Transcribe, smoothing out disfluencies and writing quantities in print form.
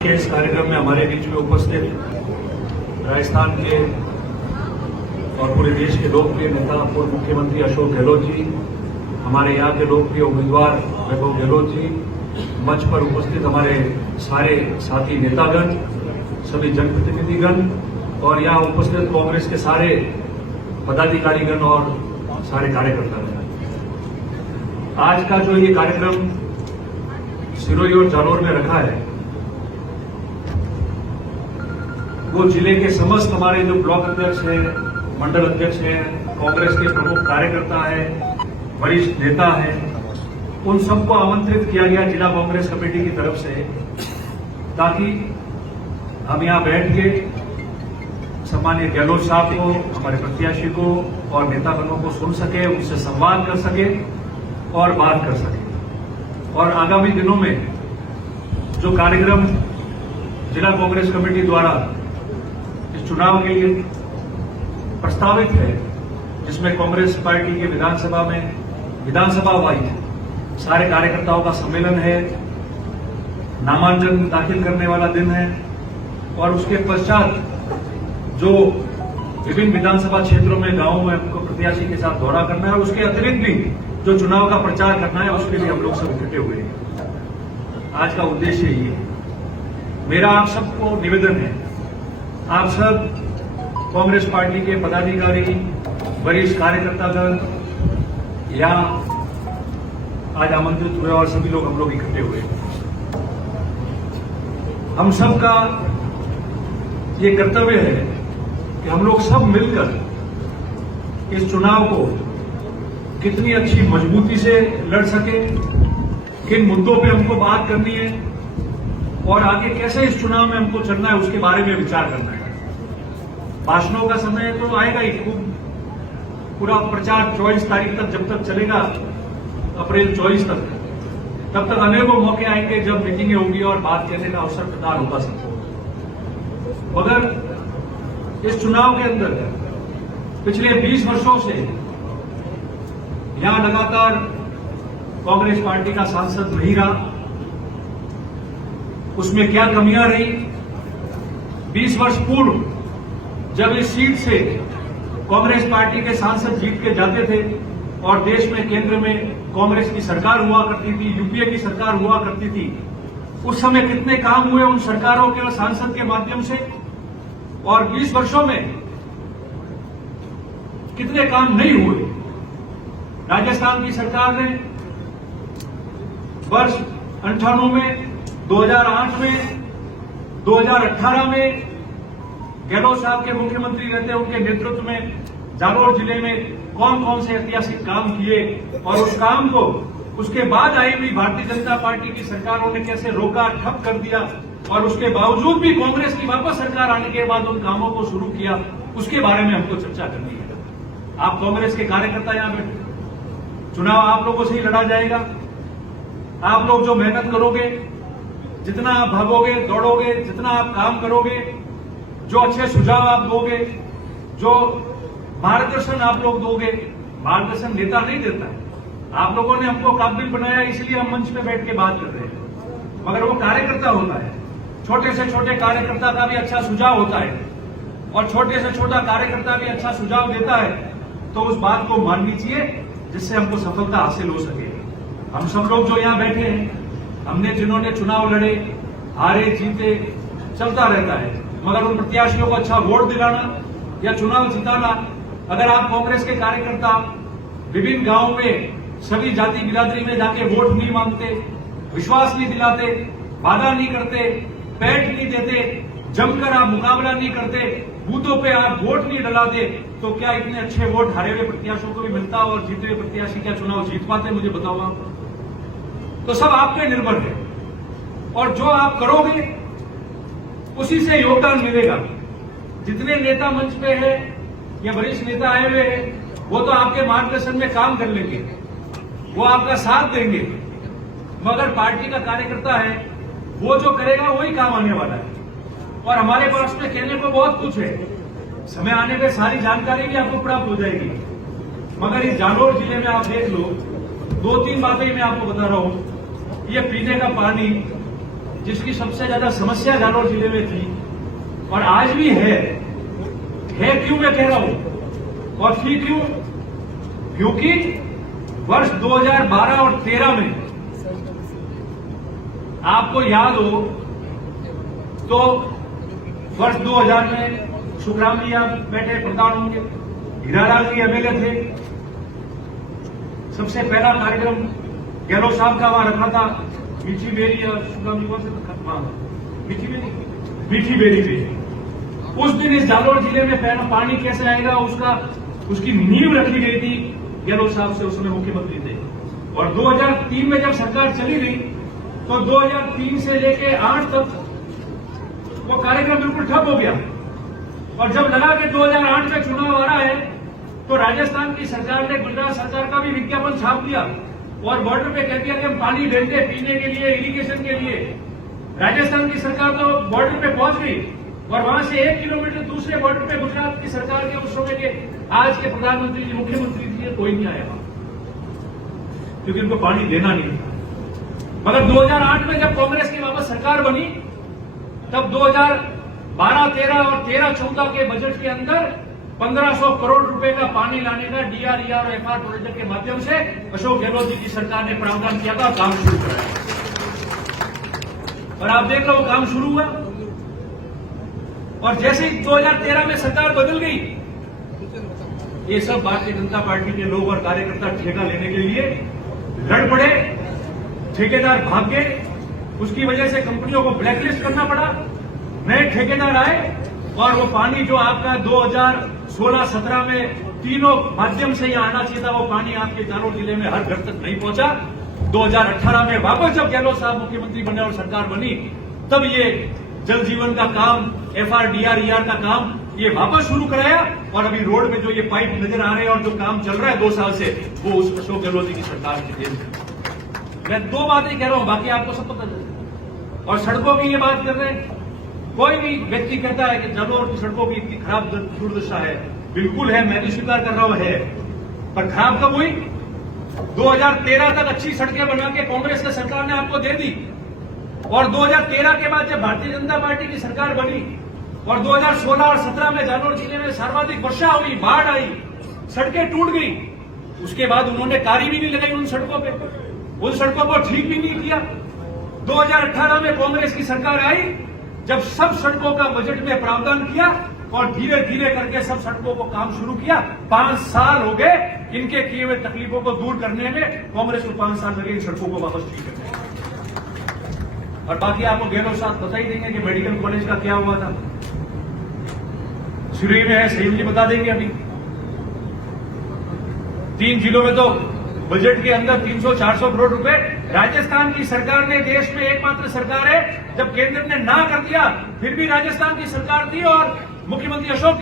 के इस कार्यक्रम में हमारे बीच में उपस्थित राजस्थान के और पूरे देश के लोकप्रिय नेता पूर्व मुख्यमंत्री अशोक गहलोत जी, हमारे यहाँ के लोकप्रिय उम्मीदवार वैभव गहलोत जी, मंच पर उपस्थित हमारे सारे साथी नेतागण, सभी जनप्रतिनिधिगण और यहाँ उपस्थित कांग्रेस के सारे पदाधिकारीगण और सारे कार्यकर्तागण। आज का जो ये कार्यक्रम सिरोही और जालोर में रखा है, वो जिले के समस्त हमारे जो ब्लॉक अध्यक्ष हैं, मंडल अध्यक्ष हैं, कांग्रेस के प्रमुख कार्यकर्ता हैं, वरिष्ठ नेता हैं, उन सबको आमंत्रित किया गया जिला कांग्रेस कमेटी की तरफ से, ताकि हम यहां बैठ के सम्मानीय गहलोत साहब को, हमारे प्रत्याशी को और नेतागणों को सुन सके, उनसे संवाद कर सके और बात कर सके। और आगामी दिनों में जो कार्यक्रम जिला कांग्रेस कमेटी द्वारा इस चुनाव के लिए प्रस्तावित है, जिसमें कांग्रेस पार्टी के विधानसभा वाइज सारे कार्यकर्ताओं का सम्मेलन है, नामांकन दाखिल करने वाला दिन है और उसके पश्चात जो विभिन्न विधानसभा क्षेत्रों में गांवों में हमको प्रत्याशी के साथ दौरा करना है, उसके अतिरिक्त भी जो चुनाव का प्रचार करना है, उसके लिए हम लोग सब इकट्ठे हुए हैं। आज का उद्देश्य ये है। मेरा आप सबको निवेदन है, आप सब कांग्रेस पार्टी के पदाधिकारी, वरिष्ठ कार्यकर्तागण यहाँ आज आमंत्रित हुए और सभी लोग हम लोग इकट्ठे हुए। हम सबका ये कर्तव्य है कि हम लोग सब मिलकर इस चुनाव को कितनी अच्छी मजबूती से लड़ सके, किन मुद्दों पे हमको बात करनी है और आगे कैसे इस चुनाव में हमको चलना है, उसके बारे में विचार करना है। भाषणों का समय तो आएगा ही, खूब पूरा प्रचार 24 तारीख तक जब तक चलेगा, अप्रैल 24 तक, तब तक अनेकों मौके आएंगे जब मीटिंगें होंगी और बात करने का अवसर प्रदान होगा सबको। मगर इस चुनाव के अंदर पिछले 20 वर्षों से यहां लगातार कांग्रेस पार्टी का सांसद नहीं रहा। उसमें क्या कमियां रही? 20 वर्ष पूर्व जब इस सीट से कांग्रेस पार्टी के सांसद जीत के जाते थे और देश में केंद्र में कांग्रेस की सरकार हुआ करती थी, यूपीए की सरकार हुआ करती थी, उस समय कितने काम हुए उन सरकारों के और सांसद के माध्यम से, और 20 वर्षों में कितने काम नहीं हुए। राजस्थान की सरकार ने वर्ष 98 में, 2008 में, 2018 में गहलोत साहब के मुख्यमंत्री रहते उनके नेतृत्व में जालोर जिले में कौन कौन से ऐतिहासिक काम किए और उस काम को उसके बाद आई हुई भारतीय जनता पार्टी की सरकारों ने कैसे रोका, ठप कर दिया, और उसके बावजूद भी कांग्रेस की वापस सरकार आने के बाद उन कामों को शुरू किया, उसके बारे में हमको चर्चा करनी है। आप कांग्रेस के कार्यकर्ता यहां बैठे, चुनाव आप लोगों से ही लड़ा जाएगा। आप लोग जो मेहनत करोगे, जितना आप भागोगे, दौड़ोगे, जितना आप काम करोगे, जो अच्छे सुझाव आप दोगे, जो मार्गदर्शन आप लोग दोगे, मार्गदर्शन नेता नहीं देता है। आप लोगों ने हमको काबिल बनाया, इसलिए हम मंच पे बैठ के बात कर रहे हैं, मगर वो कार्यकर्ता होता है। छोटे से छोटे कार्यकर्ता का भी अच्छा सुझाव होता है और छोटे से छोटा कार्यकर्ता भी अच्छा सुझाव देता है, तो उस बात को मान लीजिए जिससे हमको सफलता हासिल हो सके। हम सब लोग जो यहाँ बैठे हैं, हमने जिन्होंने चुनाव लड़े, हारे जीते, चलता रहता है, मगर उन प्रत्याशियों को अच्छा वोट दिलाना या चुनाव जिताना, अगर आप कांग्रेस के कार्यकर्ता विभिन्न गांवों में सभी जाति बिरादरी में जाके वोट नहीं मांगते, विश्वास नहीं दिलाते, वादा नहीं करते, पैठ नहीं देते, जमकर आप मुकाबला नहीं करते, बूथों पे आप वोट नहीं डलाते, तो क्या इतने अच्छे वोट हारे हुए प्रत्याशियों को भी मिलता और जीते हुए प्रत्याशी क्या चुनाव जीत पाते? मुझे बताओ आप। तो सब आप पे निर्भर है और जो आप करोगे उसी से योगदान मिलेगा। जितने नेता मंच पे है या वरिष्ठ नेता आए हुए हैं, वो तो आपके मार्गदर्शन में काम कर लेंगे, वो आपका साथ देंगे, मगर पार्टी का कार्यकर्ता है, वो जो करेगा वही काम आने वाला है। और हमारे पास में कहने को बहुत कुछ है, समय आने पे सारी जानकारी भी आपको प्राप्त हो जाएगी, मगर इस जालोर जिले में आप देख लो, 2-3 बातें मैं आपको बता रहा हूं। ये पीने का पानी जिसकी सबसे ज्यादा समस्या जालौर जिले में थी और आज भी है क्यों मैं कह रहा हूं और थी क्यों, क्योंकि वर्ष 2012 और 13 में आपको याद हो तो वर्ष 2000 में सुखराम जी आप बैठे प्रधान होंगे, हीरालाल जी एमएलए थे। सबसे पहला कार्यक्रम गहलोत साहब का वहां रखा था मीठी बेरी और सुखराम जी कौन से मीठी बेरी पे। उस दिन इस जालौर जिले में पहला पानी कैसे आएगा उसकी नींव रखी गई थी गहलोत साहब से, उस समय मुख्यमंत्री थे। और 2003 में जब सरकार चली गई तो 2003 से लेके 8 तक वो कार्यक्रम बिल्कुल ठप हो गया। और जब लगा कि 2008 में चुनाव आ रहा है तो राजस्थान की सरकार ने गुजरात सरकार का भी विज्ञापन छाप दिया और बॉर्डर पे कह दिया कि हम पानी देंगे पीने के लिए, इरिगेशन के लिए। राजस्थान की सरकार तो बॉर्डर पे पहुंच गई और वहां से 1 किलोमीटर दूसरे बॉर्डर पे गुजरात की सरकार के उस समय के आज के प्रधानमंत्री जी, मुख्यमंत्री जी कोई नहीं आया क्योंकि उनको पानी देना नहीं था। मगर 2008 में जब कांग्रेस की वापस सरकार बनी तब 2012, 13 और 13-14 के बजट के अंदर 1500 करोड़ रुपए का पानी लाने का डीआरईआर और एफआर प्रोजेक्ट के माध्यम से अशोक गहलोत जी की सरकार ने प्रावधान किया था, काम शुरू कराया। और आप देख लो वो काम शुरू हुआ और जैसे ही 2013 में सरकार बदल गई, ये सब भारतीय जनता पार्टी के लोग और कार्यकर्ता ठेका लेने के लिए लड़ पड़े, ठेकेदार भाग गए, उसकी वजह से कंपनियों को ब्लैकलिस्ट करना पड़ा, नए ठेकेदार आए और वो पानी जो आपका 2016-17 में तीनों माध्यम से यहां आना चाहिए था वो पानी आपके जालौर जिले में हर घर तक नहीं पहुंचा। 2018 में वापस जब गहलोत साहब मुख्यमंत्री बने और सरकार बनी तब ये जल जीवन का काम, एफआर डीआरईआर का काम ये वापस शुरू कराया और अभी रोड में जो ये पाइप नजर आ रहे हैं और जो काम चल रहा है 2 साल से वो उस अशोक गहलोत जी की सरकार की देन है। मैं 2 बातें कह रहा हूं, बाकी आपको सब पता है। और सड़कों की ये बात कर रहे हैं, कोई भी व्यक्ति कहता है कि जालौर की सड़कों की इतनी खराब दुर्दशा है, बिल्कुल है, मैं भी स्वीकार कर रहा हूं है, पर खराब कब हुई? 2013 तक अच्छी सड़कें बना के कांग्रेस की सरकार ने आपको दे दी और 2013 के बाद जब भारतीय जनता पार्टी की सरकार बनी और 2016 और 17 में जालौर जिले में सर्वाधिक वर्षा हुई, बाढ़ आई, सड़कें टूट गई, उसके बाद उन्होंने कारी भी नहीं लगाई उन सड़कों पे, उन सड़कों को ठीक भी नहीं किया। 2018 में कांग्रेस की सरकार आई जब सब सड़कों का बजट में प्रावधान किया और धीरे धीरे करके सब सड़कों को काम शुरू किया। 5 साल हो गए इनके किए हुए तकलीफों को दूर करने में, कांग्रेस को 5 साल लगे इन सड़कों को वापस ठीक करने में। और बाकी आपको गहलोत साहब बता ही देंगे कि मेडिकल कॉलेज का क्या हुआ था, सिरी में है, सही जी बता देंगे। अभी 3 जिलों में तो बजट के अंदर 300-400 करोड़ रुपए, राजस्थान की सरकार ने देश में एकमात्र सरकार है जब केंद्र ने ना कर दिया फिर भी राजस्थान की सरकार थी और मुख्यमंत्री अशोक